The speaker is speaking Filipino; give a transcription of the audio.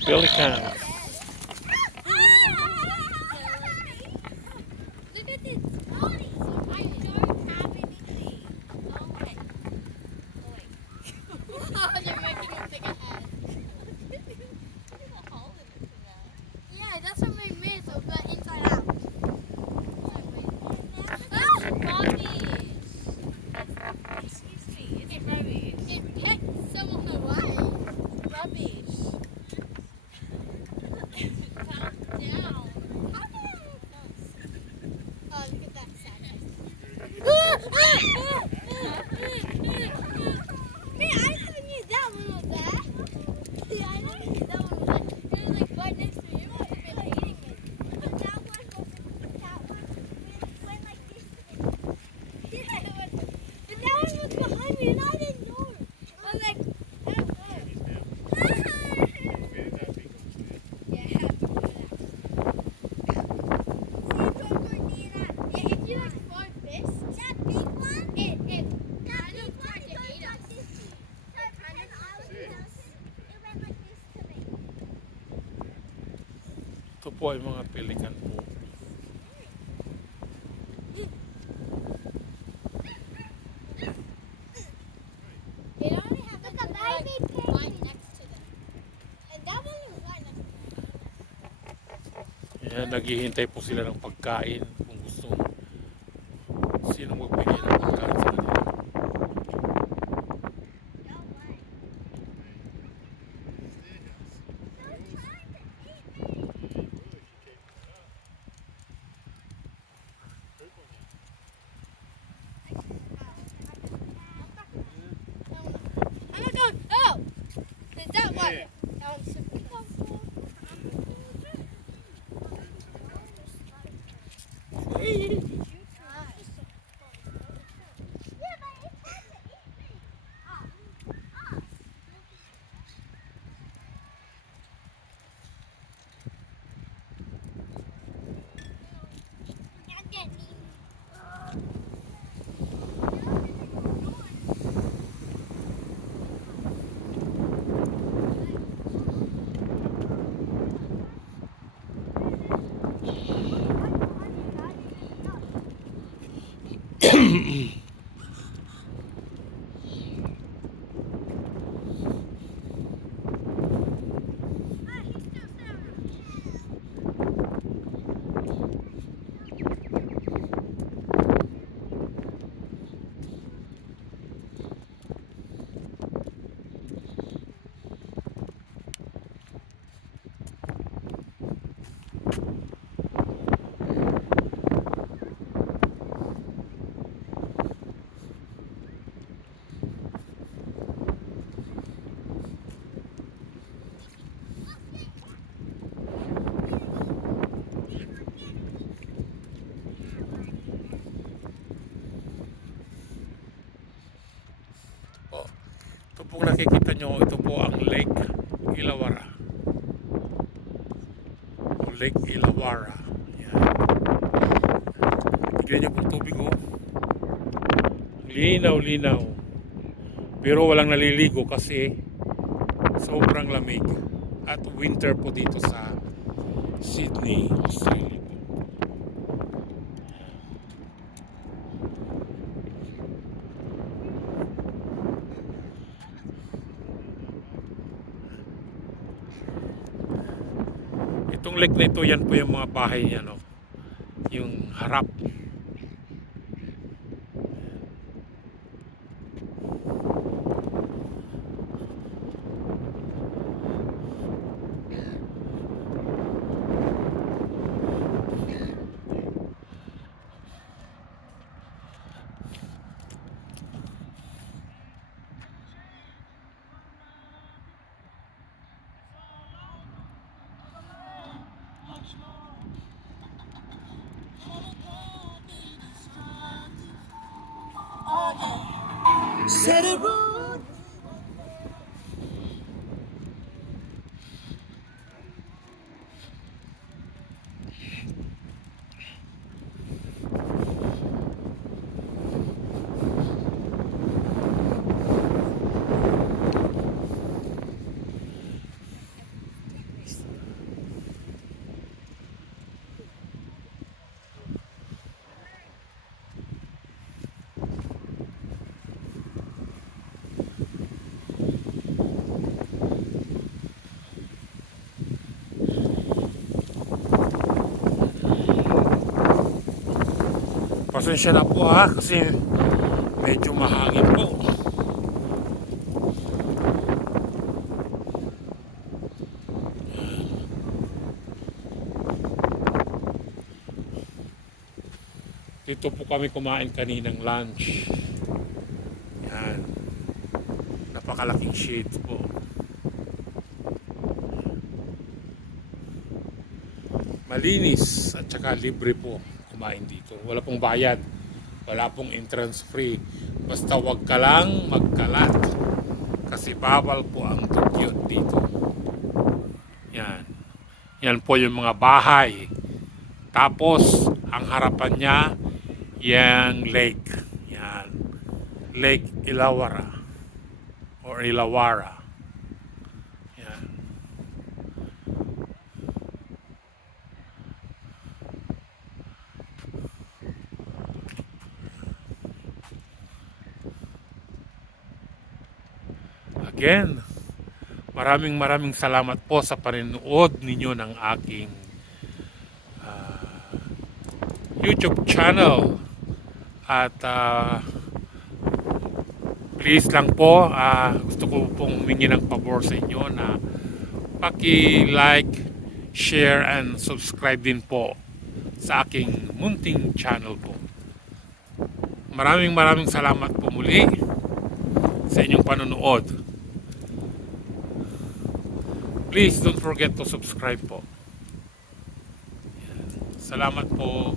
Pelicans. Look at this. I don't have anything. Oh, wait. They're making a bigger head. There's a hole in it now. Yeah, that's what we made, so but inside out. Rubbish. Excuse me, it's rubbish. It picked someone away. Rubbish. Calm down. Oh, look at that sadness. Hey, I never knew that one was there. Yeah, I never knew that one was there. It was like right next to you. It's been eating it. But that one went like this to me. Yeah, it was. But that one was behind me and I didn't know. I was like, I don't know. Yeah, if you like find fish, that big one, it kind of tried to eat us. So kind of I was it went like this to me. Ito po ay mga pelican po. It only has a baby pig right next to them. And that one was right next to them. Yan, naghihintay po sila ng pagkain kung gusto sino magbigay ng pagkain sa kanila. Oh my god! Oh! Is that one? That one's super cool. Yeah, but it tried to eat me. Not get me. Oh, ito po nakikita nyo, ito po ang Lake Illawarra. O Lake Illawarra. Yan. Tignan nyo po tubig oh. Linaw-linaw. Pero walang naliligo kasi sobrang lamig. At winter po dito sa Sydney, Australia. Itong lake na ito, yan po yung mga bahay niya, no? Yung harap. Set it road. Pasensya na po ha, kasi medyo mahangin po. Dito po kami kumain kaninang lunch. Yan. Napakalaking shade po. Malinis at saka libre po kumain dito. Wala pong bayad. Wala pong entrance free. Basta wag ka lang magkalat. Kasi bawal po ang dugyot dito. Yan. Yan po yung mga bahay. Tapos, ang harapan niya, yung lake. Yan. Lake Ilawara. Or Ilawara. Yan. Again, maraming salamat po sa panonood ninyo ng aking YouTube channel. At please lang po, gusto ko pong humingi ng pabor sa inyo na paki-like, share, and subscribe din po sa aking munting channel po. Maraming salamat po muli sa inyong panonood. Please don't forget to subscribe po. Salamat po.